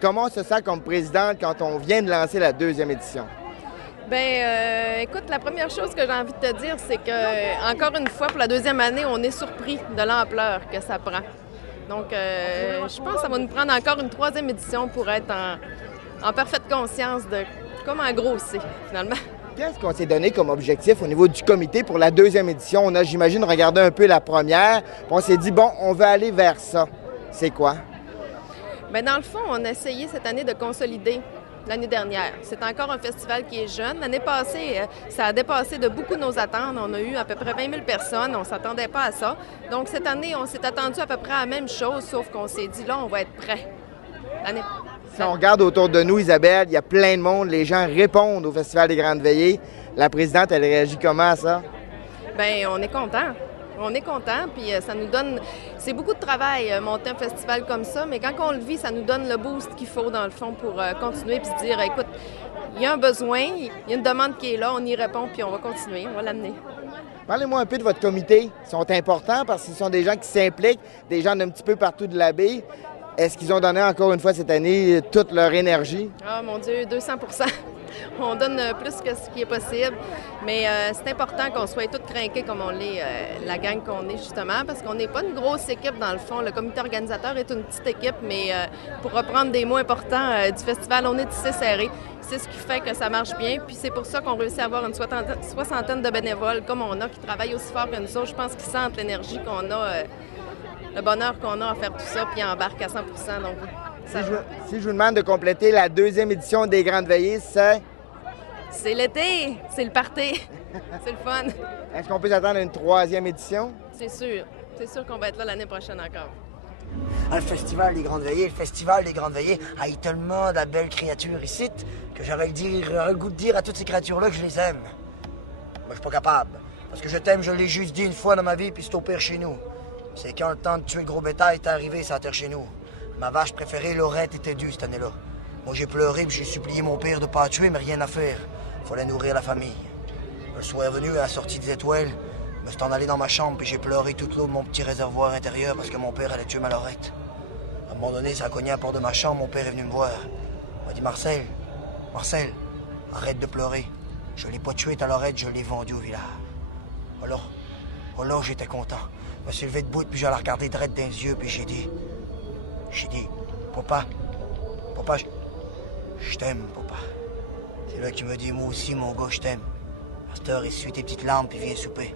Comment on se sent comme présidente quand on vient de lancer la deuxième édition? Bien, écoute, la première chose que j'ai envie de te dire, c'est que, encore une fois, pour la deuxième année, on est surpris de l'ampleur que ça prend. Donc, je pense que ça va nous prendre encore une troisième édition pour être en parfaite conscience de comment grossir, finalement. Qu'est-ce qu'on s'est donné comme objectif au niveau du comité pour la deuxième édition? On a, j'imagine, regardé un peu la première, puis on s'est dit, bon, on veut aller vers ça. C'est quoi? Bien, dans le fond, on a essayé cette année de consolider l'année dernière. C'est encore un festival qui est jeune. L'année passée, ça a dépassé de beaucoup nos attentes. On a eu à peu près 20 000 personnes. On ne s'attendait pas à ça. Donc, cette année, on s'est attendu à peu près à la même chose, sauf qu'on s'est dit, là, on va être prêt. Si on regarde autour de nous, Isabelle, il y a plein de monde. Les gens répondent au Festival des Grandes Veillées. La présidente, elle réagit comment à ça? Bien, on est content. On est content, puis ça nous donne... C'est beaucoup de travail, monter un festival comme ça, mais quand on le vit, ça nous donne le boost qu'il faut, dans le fond, pour continuer puis se dire, écoute, il y a un besoin, il y a une demande qui est là, on y répond, puis on va continuer, on va l'amener. Parlez-moi un peu de votre comité. Ils sont importants parce que ce sont des gens qui s'impliquent, des gens d'un petit peu partout de la baie. Est-ce qu'ils ont donné encore une fois cette année toute leur énergie? Ah, mon Dieu, 200 On donne plus que ce qui est possible, mais c'est important qu'on soit tous crinqués comme on l'est, la gang qu'on est justement, parce qu'on n'est pas une grosse équipe dans le fond. Le comité organisateur est une petite équipe, mais pour reprendre des mots importants du festival, on est tissé serré. C'est ce qui fait que ça marche bien, puis c'est pour ça qu'on réussit à avoir une soixantaine de bénévoles comme on a, qui travaillent aussi fort que nous autres. Je pense qu'ils sentent l'énergie qu'on a, le bonheur qu'on a à faire tout ça, puis ils embarquent à 100 donc... Si je vous demande de compléter la deuxième édition des Grandes Veillées, c'est... C'est l'été, c'est le party, c'est le fun. Est-ce qu'on peut s'attendre à une troisième édition? C'est sûr qu'on va être là l'année prochaine encore. Le Festival des Grandes Veillées, il y a tellement de belles créatures ici que j'aurais le goût de dire à toutes ces créatures-là que je les aime. Moi, je suis pas capable. Parce que je t'aime, je l'ai juste dit une fois dans ma vie, puis c'est au pire chez nous. C'est quand le temps de tuer le gros bétail est arrivé, ça a terre chez nous. Ma vache préférée, Laurette, était due cette année-là. Moi, j'ai pleuré puis j'ai supplié mon père de pas la tuer, mais rien à faire. Fallait nourrir la famille. Le soir est venu, à la sortie des étoiles, je me suis en allé dans ma chambre puis j'ai pleuré toute l'eau de mon petit réservoir intérieur parce que mon père allait tuer ma Laurette. À un moment donné, ça a cogné à la porte de ma chambre, mon père est venu me voir. Il m'a dit, Marcel, arrête de pleurer. Je l'ai pas tué ta Laurette, je l'ai vendue au village. Alors, j'étais content. Je me suis levé debout puis j'ai regardé direct dans les yeux puis j'ai dit, papa, je t'aime, papa. C'est là que tu me dis, moi aussi, mon gars, je t'aime. À cette heure, essuie tes petites larmes puis viens souper.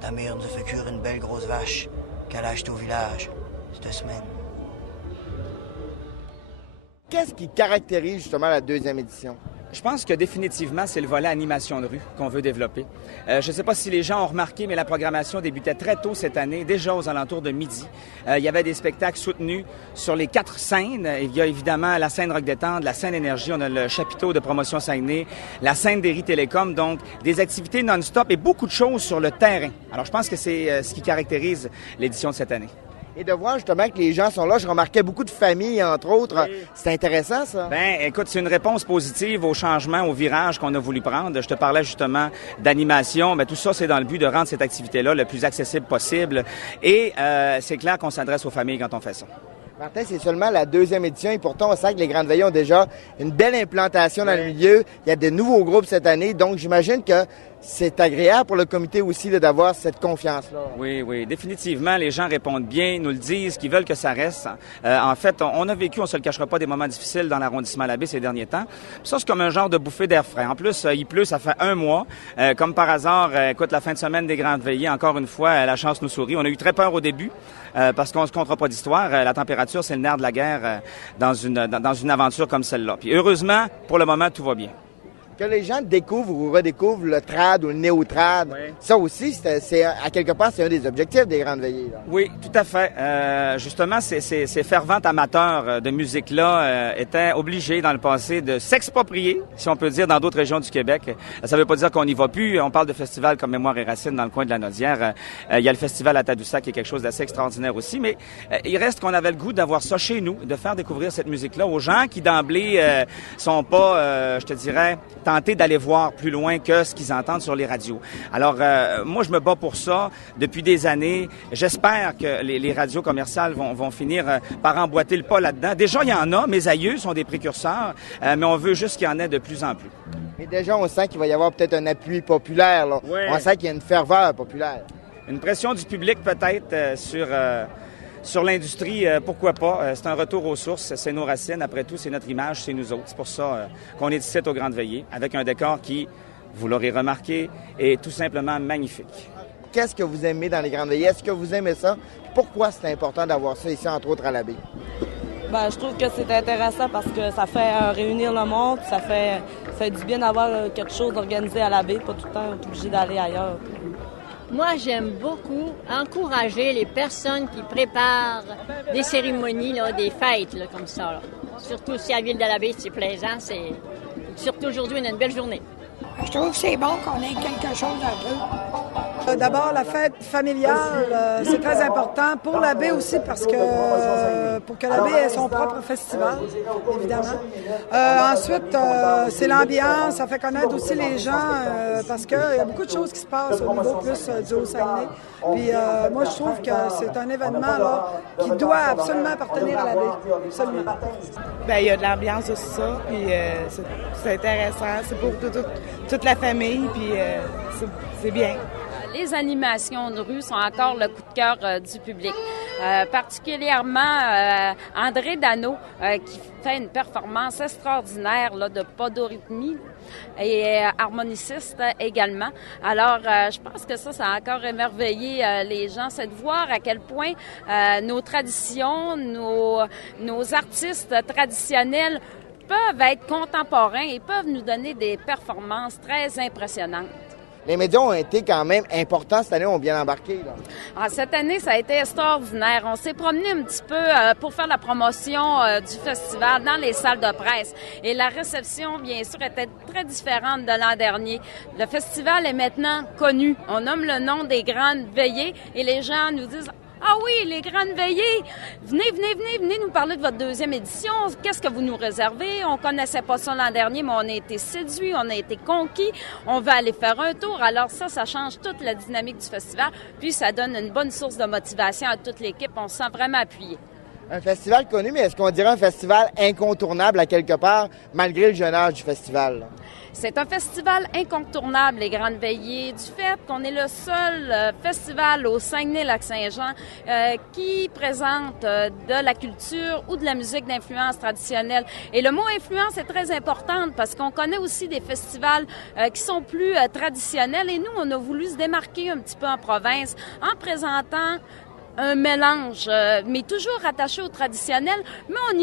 Ta mère nous a fait cuire une belle grosse vache qu'elle a achetée au village cette semaine. Qu'est-ce qui caractérise justement la deuxième édition? Je pense que définitivement, c'est le volet animation de rue qu'on veut développer. Je ne sais pas si les gens ont remarqué, mais la programmation débutait très tôt cette année, déjà aux alentours de midi. Il y avait des spectacles soutenus sur les 4 scènes. Il y a évidemment la scène Rock Détente, la scène Énergie, on a le chapiteau de promotion Saguenay, la scène d'Éry Télécom, donc des activités non-stop et beaucoup de choses sur le terrain. Alors je pense que c'est ce qui caractérise l'édition de cette année. Et de voir justement que les gens sont là. Je remarquais beaucoup de familles, entre autres. Oui. C'est intéressant, ça. Bien, écoute, c'est une réponse positive au changement, au virage qu'on a voulu prendre. Je te parlais justement d'animation. Bien, tout ça, c'est dans le but de rendre cette activité-là le plus accessible possible. Et c'est clair qu'on s'adresse aux familles quand on fait ça. Martin, c'est seulement la deuxième édition et pourtant, on sait que les Grandes Veillées ont déjà une belle implantation dans le milieu. Il y a de nouveaux groupes cette année, donc j'imagine que c'est agréable pour le comité aussi d'avoir cette confiance-là. Oui, définitivement, les gens répondent bien, nous le disent, qu'ils veulent que ça reste. En fait, on a vécu, on se le cachera pas, des moments difficiles dans l'arrondissement Labbé ces derniers temps. Puis ça, c'est comme un genre de bouffée d'air frais. En plus, il pleut, ça fait 1 mois. Comme par hasard, écoute, la fin de semaine des Grandes Veillées, encore une fois, la chance nous sourit. On a eu très peur au début. Parce qu'on ne se comptera pas d'histoire. La température, c'est le nerf de la guerre dans une aventure comme celle-là. Puis heureusement, pour le moment, tout va bien. Que les gens découvrent ou redécouvrent le trad ou le néo-trad, ça aussi, c'est à quelque part, c'est un des objectifs des Grandes Veillées. Là. Oui, tout à fait. Justement, ces fervents amateurs de musique-là étaient obligés dans le passé de s'exproprier, si on peut dire, dans d'autres régions du Québec. Ça ne veut pas dire qu'on n'y va plus. On parle de festivals comme Mémoire et Racines dans le coin de la Naudière. Il y a le festival à Tadoussac qui est quelque chose d'assez extraordinaire aussi. Mais il reste qu'on avait le goût d'avoir ça chez nous, de faire découvrir cette musique-là aux gens qui, d'emblée, sont pas, je te dirais, tenter d'aller voir plus loin que ce qu'ils entendent sur les radios. Alors, moi, je me bats pour ça depuis des années. J'espère que les radios commerciales vont finir par emboîter le pas là-dedans. Déjà, il y en a. Mes aïeux sont des précurseurs, mais on veut juste qu'il y en ait de plus en plus. Mais déjà, on sent qu'il va y avoir peut-être un appui populaire. Là. Ouais. On sent qu'il y a une ferveur populaire. Une pression du public peut-être sur l'industrie, pourquoi pas. C'est un retour aux sources, c'est nos racines. Après tout, c'est notre image, c'est nous autres. C'est pour ça qu'on est ici aux Grandes Veillées, avec un décor qui, vous l'aurez remarqué, est tout simplement magnifique. Qu'est-ce que vous aimez dans les Grandes Veillées? Est-ce que vous aimez ça? Pourquoi c'est important d'avoir ça ici, entre autres, à la baie? Bien, je trouve que c'est intéressant parce que ça fait réunir le monde, ça fait du bien d'avoir quelque chose d'organisé à la baie, pas tout le temps être obligé d'aller ailleurs. Moi, j'aime beaucoup encourager les personnes qui préparent des cérémonies, là, des fêtes là, comme ça. Là. Surtout si à la ville de la baie, c'est plaisant. Surtout aujourd'hui, on a une belle journée. Je trouve que c'est bon qu'on ait quelque chose un peu. D'abord, la fête familiale, c'est très important. Pour la baie aussi, parce que pour que la baie ait son propre festival, évidemment. Ensuite, c'est l'ambiance, ça fait connaître aussi les gens, parce qu'il y a beaucoup de choses qui se passent au niveau plus du Haut-Saguenay. Puis moi, je trouve que c'est un événement là, qui doit absolument appartenir à la baie. Absolument. Bien, il y a de l'ambiance aussi, ça, puis c'est intéressant. C'est pour toute la famille, puis c'est bien. Les animations de rue sont encore le coup de cœur du public. Particulièrement André Dano, qui fait une performance extraordinaire là, de podorythmie et harmoniciste également. Alors, je pense que ça a encore émerveillé les gens, c'est de voir à quel point nos traditions, nos artistes traditionnels peuvent être contemporains et peuvent nous donner des performances très impressionnantes. Les médias ont été quand même importants cette année, ont bien embarqué. Là. Ah, cette année, ça a été extraordinaire. On s'est promené un petit peu pour faire la promotion du festival dans les salles de presse. Et la réception, bien sûr, était très différente de l'an dernier. Le festival est maintenant connu. On nomme le nom des Grandes Veillées et les gens nous disent « Ah oui, les Grandes Veillées! Venez nous parler de votre deuxième édition. Qu'est-ce que vous nous réservez? On connaissait pas ça l'an dernier, mais on a été séduits, on a été conquis. On va aller faire un tour. » Alors ça change toute la dynamique du festival. Puis ça donne une bonne source de motivation à toute l'équipe. On se sent vraiment appuyé. Un festival connu, mais est-ce qu'on dirait un festival incontournable à quelque part, malgré le jeune âge du festival? Là? C'est un festival incontournable, les Grandes Veillées, du fait qu'on est le seul festival au Saguenay-Lac-Saint-Jean qui présente de la culture ou de la musique d'influence traditionnelle. Et le mot influence est très important parce qu'on connaît aussi des festivals qui sont plus traditionnels. Et nous, on a voulu se démarquer un petit peu en province en présentant un mélange, mais toujours rattaché au traditionnel, mais on y